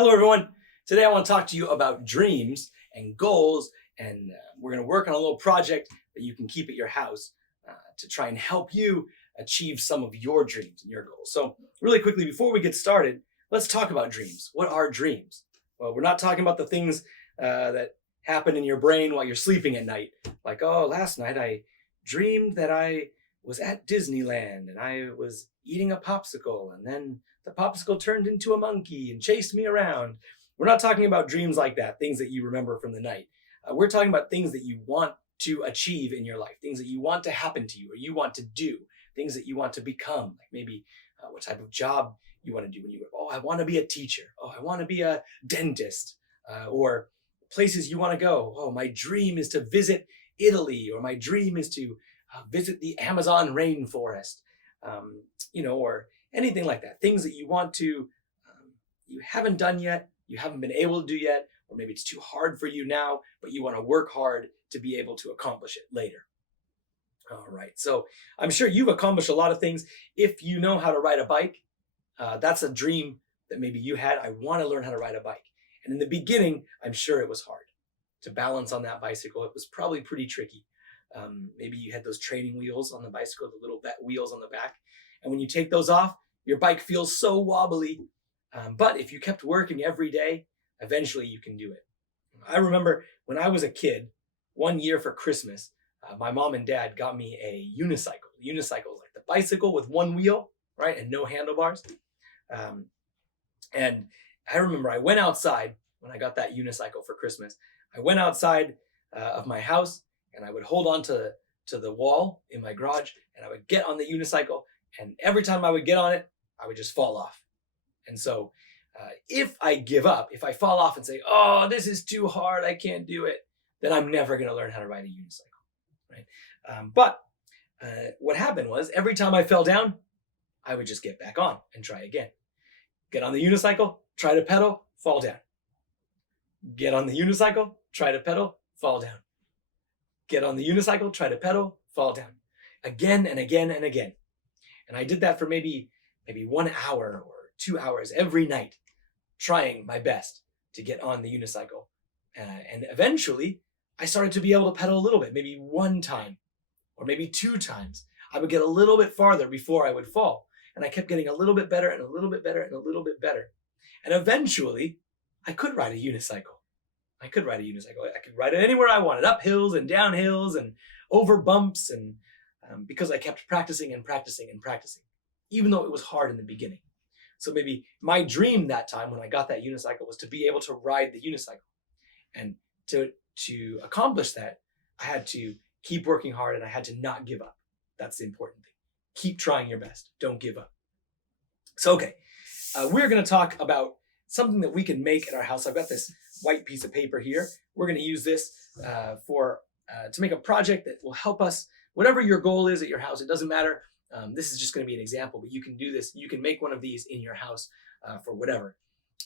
Hello everyone. Today I want to talk to you about dreams and goals, and we're going to work on a little project that you can keep at your house to try and help you achieve some of your dreams and your goals. So really quickly, before we get started, let's talk about dreams. What are dreams? Well, we're not talking about the things that happen in your brain while you're sleeping at night. Like, oh, last night I dreamed that I was at Disneyland and I was eating a popsicle, and then the popsicle turned into a monkey and chased me around. We're not talking about dreams like that, things that you remember from the night. We're talking about things that you want to achieve in your life, things that you want to happen to you or you want to do, things that you want to become, like maybe what type of job you want to do when you go, oh, I want to be a teacher. Oh, I want to be a dentist. Or places you want to go. Oh, my dream is to visit Italy, or my dream is to visit the Amazon rainforest, or anything like that. Things that you want to, you haven't done yet, you haven't been able to do yet, or maybe it's too hard for you now, but you want to work hard to be able to accomplish it later. All right, so I'm sure you've accomplished a lot of things. If you know how to ride a bike, that's a dream that maybe you had. I want to learn how to ride a bike. And in the beginning, I'm sure it was hard to balance on that bicycle. It was probably pretty tricky. Maybe you had those training wheels on the bicycle, the little wheels on the back. And when you take those off, your bike feels so wobbly. But if you kept working every day, eventually you can do it. I remember when I was a kid, one year for Christmas, my mom and dad got me a unicycle. Unicycle is like the bicycle with one wheel, right? And no handlebars. And I remember I went outside when I got that unicycle for Christmas. I went outside of my house and I would hold on to the wall in my garage, and I would get on the unicycle. And every time I would get on it, I would just fall off. And so if I give up, if I fall off and say, oh, this is too hard, I can't do it, then I'm never going to learn how to ride a unicycle, right? But what happened was every time I fell down, I would just get back on and try again. Get on the unicycle, try to pedal, fall down. Get on the unicycle, try to pedal, fall down. Get on the unicycle, try to pedal, fall down. Again and again and again. And I did that for maybe 1 hour or 2 hours every night, trying my best to get on the unicycle. And eventually, I started to be able to pedal a little bit, maybe one time or maybe 2 times. I would get a little bit farther before I would fall. And I kept getting a little bit better and a little bit better and a little bit better. And eventually, I could ride a unicycle. I could ride it anywhere I wanted, up hills and down hills and over bumps, and because I kept practicing and practicing and practicing, even though it was hard in the beginning. So maybe my dream that time when I got that unicycle was to be able to ride the unicycle. And to accomplish that, I had to keep working hard and I had to not give up. That's the important thing. Keep trying your best. Don't give up. So, okay, we're going to talk about something that we can make at our house. I've got this white piece of paper here. We're going to use this to make a project that will help us. Whatever your goal is at your house, it doesn't matter. This is just going to be an example, but you can do this. You can make one of these in your house for whatever.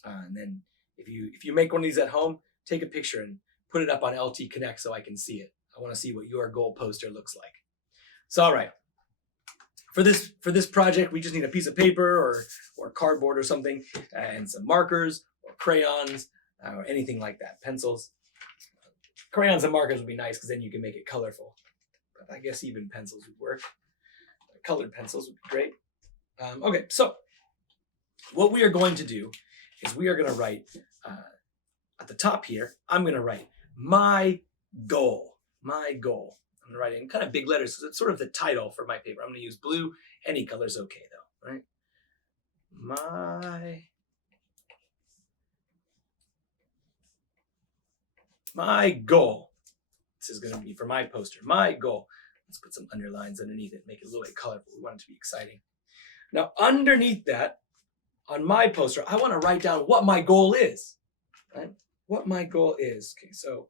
And then if you make one of these at home, take a picture and put it up on LT Connect so I can see it. I want to see what your goal poster looks like. So, all right. For this project, we just need a piece of paper or cardboard or something, and some markers or crayons or anything like that. Pencils. Crayons and markers would be nice because then you can make it colorful. But I guess even pencils would work. Colored pencils would be great. Okay, so what we are going to do is we are going to write at the top here, I'm going to write my goal. My goal. I'm going to write it in kind of big letters because it's sort of the title for my paper. I'm going to use blue. Any color's okay though, right? My goal. This is going to be for my poster. My goal. Let's put some underlines underneath it, make it a little bit colorful. We want it to be exciting. Now, underneath that, on my poster, I want to write down what my goal is, right? What my goal is. Okay, so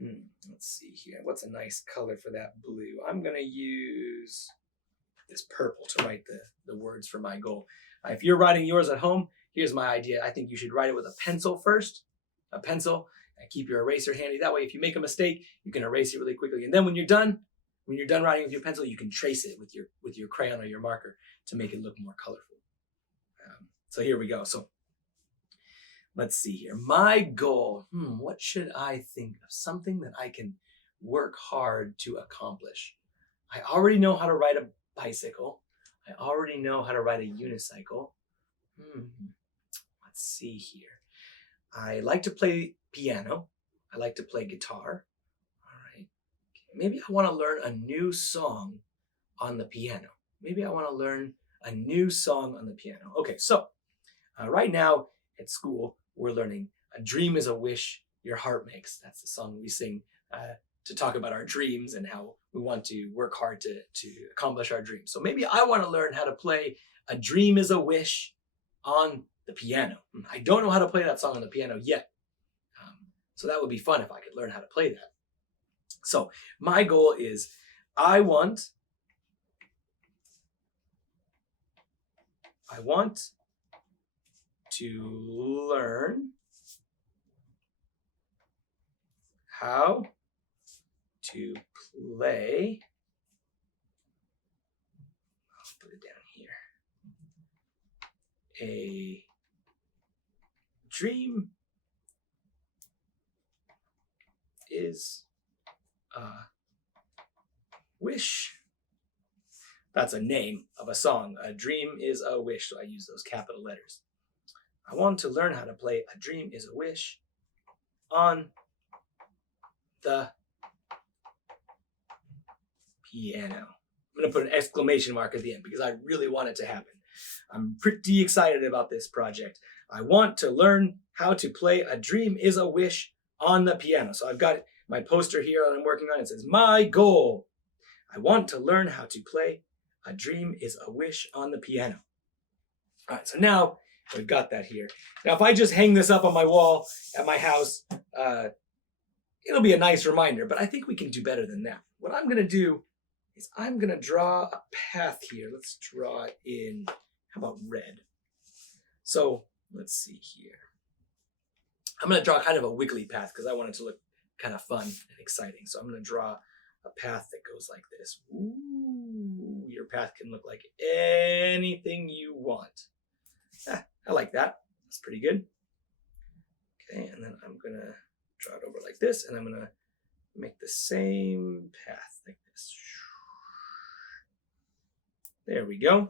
let's see here. What's a nice color for that blue? I'm going to use this purple to write the words for my goal. If you're writing yours at home, here's my idea. I think you should write it with a pencil first, and keep your eraser handy. That way, if you make a mistake, you can erase it really quickly. And then when you're done writing with your pencil, you can trace it with your crayon or your marker to make it look more colorful. So here we go. So Let's see here. My goal. What should I think of? Something that I can work hard to accomplish. I already know how to ride a bicycle. I already know how to ride a unicycle. Let's see here. I like to play piano. I like to play guitar. All right. Maybe I want to learn a new song on the piano. Maybe I want to learn a new song on the piano. Okay, so right now at school, we're learning A Dream is a Wish Your Heart Makes. That's the song we sing to talk about our dreams and how we want to work hard to accomplish our dreams. So maybe I want to learn how to play A Dream is a Wish on the piano. I don't know how to play that song on the piano yet. So that would be fun if I could learn how to play that. So my goal is I want to learn how to play, I'll put it down here, A Dream is a Wish. That's a name of a song. A Dream is a Wish, so I use those capital letters. I want to learn how to play A Dream is a Wish on the piano. I'm going to put an exclamation mark at the end because I really want it to happen. I'm pretty excited about this project. I want to learn how to play A Dream is a Wish on the piano. So I've got my poster here that I'm working on. It says, my goal. I want to learn how to play A Dream is a Wish on the piano. All right, so now we've got that here. Now, if I just hang this up on my wall at my house, it'll be a nice reminder, but I think we can do better than that. What I'm going to do is I'm going to draw a path here. Let's draw it in, how about red? So let's see here. I'm going to draw kind of a wiggly path because I want it to look kind of fun and exciting. So I'm going to draw a path that goes like this. Ooh, your path can look like anything you want. I like that. That's pretty good. Okay, and then I'm going to draw it over like this, and I'm going to make the same path like this. There we go.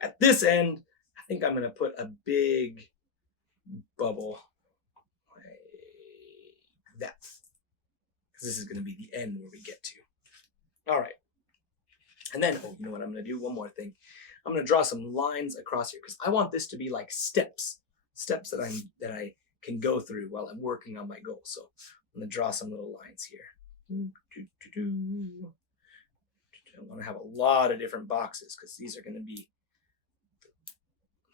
At this end, I think I'm going to put a big bubble like that, because this is going to be the end where we get to. All right. And then, you know what I'm going to do? One more thing. I'm going to draw some lines across here because I want this to be like steps that I can go through while I'm working on my goal. So I'm going to draw some little lines here. I want to have a lot of different boxes because these are going to be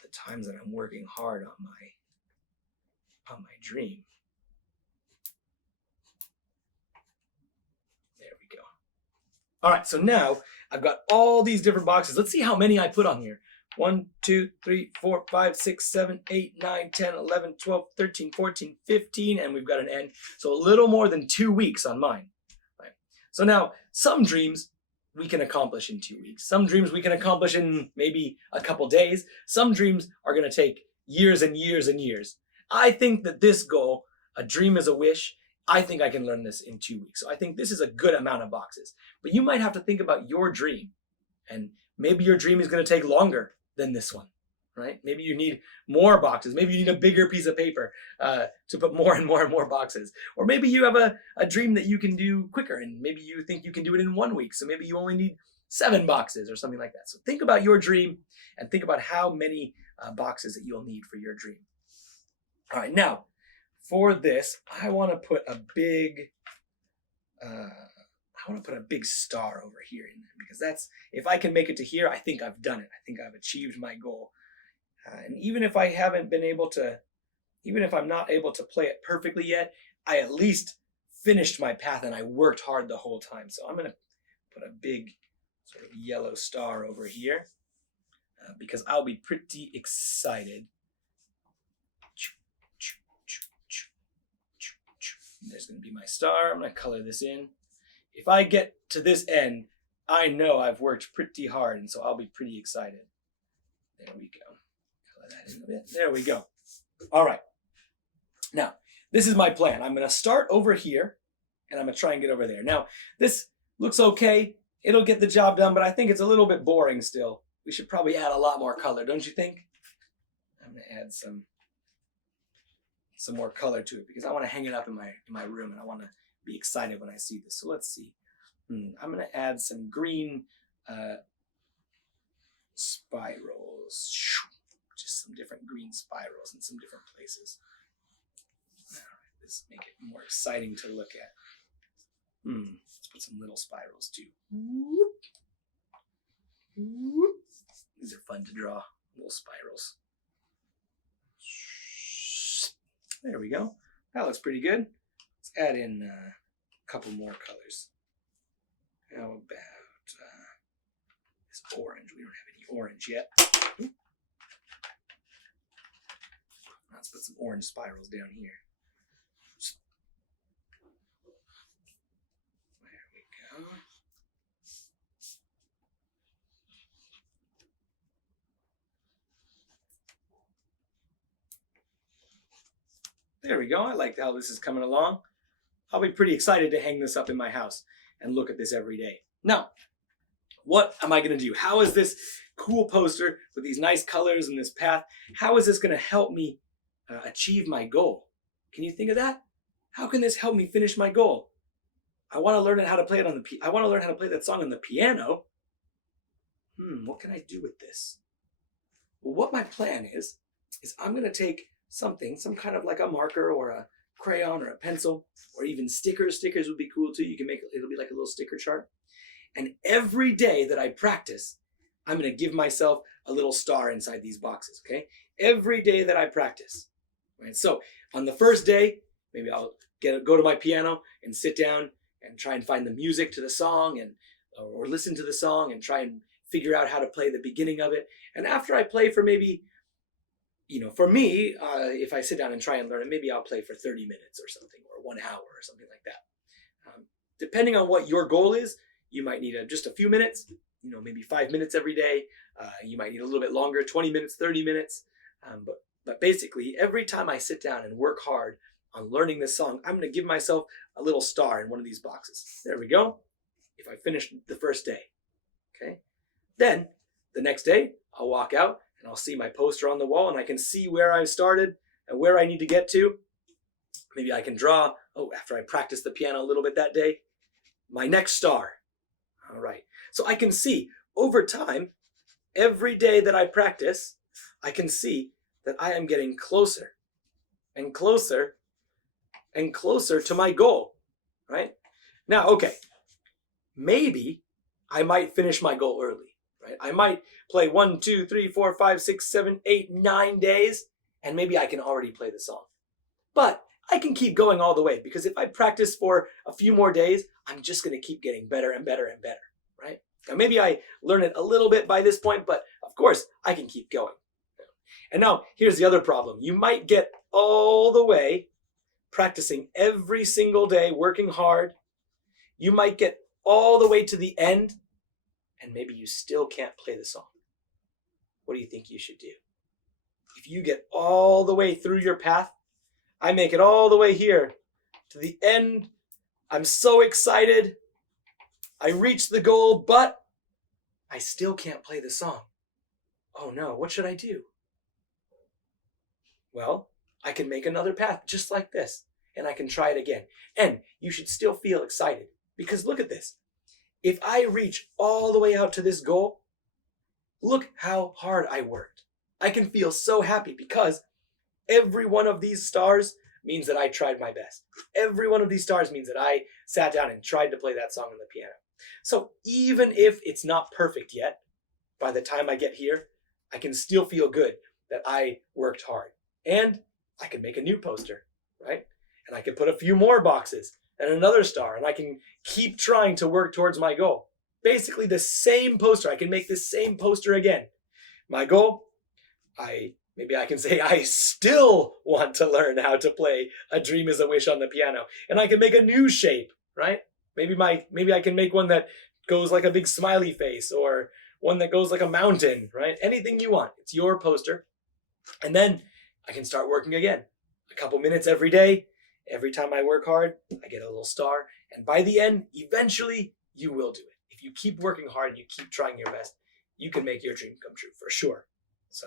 the times that I'm working hard on my dream. There we go. All right, so now I've got all these different boxes. Let's see how many I put on here. 1, 2, 3, 4, 5, 6, 7, 8, 9, 10, 11, 12, 13, 14, 15, and we've got an end. So a little more than 2 weeks on mine. Right. So now some dreams we can accomplish in 2 weeks. Some dreams we can accomplish in maybe a couple days. Some dreams are going to take years and years and years. I think that this goal, A Dream is a Wish, I think I can learn this in 2 weeks. So I think this is a good amount of boxes. But you might have to think about your dream. And maybe your dream is going to take longer than this one, right? Maybe you need more boxes. Maybe you need a bigger piece of paper to put more and more and more boxes. Or maybe you have a dream that you can do quicker, and maybe you think you can do it in 1 week. So maybe you only need 7 boxes or something like that. So think about your dream and think about how many boxes that you'll need for your dream. All right, now for this, I want to put a big star over here in there, because that's, if I can make it to here, I think I've done it. I think I've achieved my goal. And even if I'm not able to play it perfectly yet, I at least finished my path and I worked hard the whole time. So I'm going to put a big sort of yellow star over here because I'll be pretty excited. There's going to be my star. I'm going to color this in. If I get to this end, I know I've worked pretty hard, and so I'll be pretty excited. There we go. Color that in a bit. There we go. All right. Now, this is my plan. I'm going to start over here, and I'm going to try and get over there. Now, this looks okay. It'll get the job done, but I think it's a little bit boring still. We should probably add a lot more color, don't you think? I'm going to add some more color to it because I want to hang it up in my room, and I want to be excited when I see this. So let's see. I'm going to add some green spirals. Just some different green spirals in some different places. All right, this make it more exciting to look at. Let's put some little spirals too. These are fun to draw, little spirals. There we go. That looks pretty good. Let's add in a couple more colors. How about this orange? We don't have any orange yet. Let's put some orange spirals down here. There we go. There we go. I like how this is coming along. I'll be pretty excited to hang this up in my house and look at this every day. Now, what am I going to do? How is this cool poster with these nice colors and this path, how is this going to help me achieve my goal? Can you think of that? How can this help me finish my goal? I want to learn how to play it on I want to learn how to play that song on the piano. What can I do with this? Well, what my plan is I'm going to take something, some kind of like a marker or a crayon or a pencil or even stickers. Stickers would be cool too. You can make it'll be like a little sticker chart. And every day that I practice, I'm going to give myself a little star inside these boxes, okay? Every day that I practice. Right? So on the first day, maybe I'll go to my piano and sit down and try and find the music to the song or listen to the song and try and figure out how to play the beginning of it. And after I play for maybe, for me, if I sit down and try and learn it, maybe I'll play for 30 minutes or something, or 1 hour or something like that. Depending on what your goal is, you might need just a few minutes, maybe 5 minutes every day. You might need a little bit longer, 20 minutes, 30 minutes. But basically, every time I sit down and work hard on learning this song, I'm going to give myself a little star in one of these boxes. There we go. If I finish the first day, okay? Then the next day, I'll walk out and I'll see my poster on the wall and I can see where I started and where I need to get to. Maybe I can draw, after I practice the piano a little bit that day, my next star. All right. So I can see over time, every day that I practice, I can see that I am getting closer and closer and closer to my goal, right? Now, okay, maybe I might finish my goal early, right? I might play 1, 2, 3, 4, 5, 6, 7, 8, 9 days, and maybe I can already play the song. But I can keep going all the way because if I practice for a few more days, I'm just going to keep getting better and better and better, right? Now, maybe I learn it a little bit by this point, but of course, I can keep going. And now, here's the other problem. You might get all the way practicing every single day, working hard. You might get all the way to the end, and maybe you still can't play the song. What do you think you should do? If you get all the way through your path, I make it all the way here to the end. I'm so excited. I reached the goal, but I still can't play the song. Oh no, what should I do? Well, I can make another path just like this, and I can try it again. And you should still feel excited because look at this. If I reach all the way out to this goal, look how hard I worked. I can feel so happy because every one of these stars means that I tried my best. Every one of these stars means that I sat down and tried to play that song on the piano. So even if it's not perfect yet, by the time I get here, I can still feel good that I worked hard. And I can make a new poster, right? And I can put a few more boxes and another star, and I can keep trying to work towards my goal. Basically the same poster. I can make this same poster again. My goal, maybe I can say I still want to learn how to play A Dream is a Wish on the piano. And I can make a new shape, right? Maybe I can make one that goes like a big smiley face or one that goes like a mountain, right? Anything you want. It's your poster. And then I can start working again. a couple minutes every day. Every time I work hard, I get a little star. And by the end, eventually, you will do it. If you keep working hard and you keep trying your best, you can make your dream come true for sure. So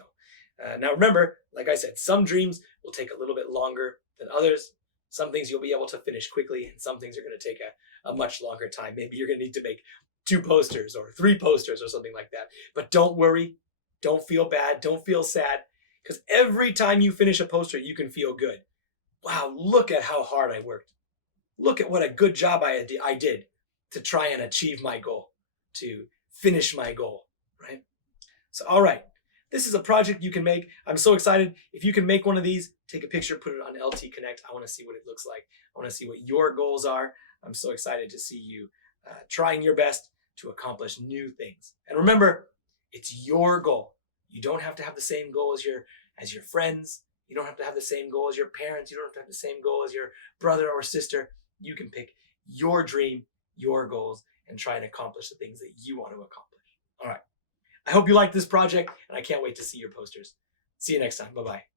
now remember, like I said, some dreams will take a little bit longer than others. Some things you'll be able to finish quickly, and some things are going to take a much longer time. Maybe you're going to need to make 2 posters or 3 posters or something like that. But don't worry. Don't feel bad. Don't feel sad. Because every time you finish a poster, you can feel good. Wow, look at how hard I worked. Look at what a good job I did to try and achieve my goal, to finish my goal, right? So, all right. This is a project you can make. I'm so excited. If you can make one of these, take a picture, put it on LT Connect. I want to see what it looks like. I want to see what your goals are. I'm so excited to see you trying your best to accomplish new things. And remember, it's your goal. You don't have to have the same goal as your friends. You don't have to have the same goal as your parents. You don't have to have the same goal as your brother or sister. You can pick your dream, your goals, and try and accomplish the things that you want to accomplish. All right. I hope you like this project, and I can't wait to see your posters. See you next time. Bye-bye.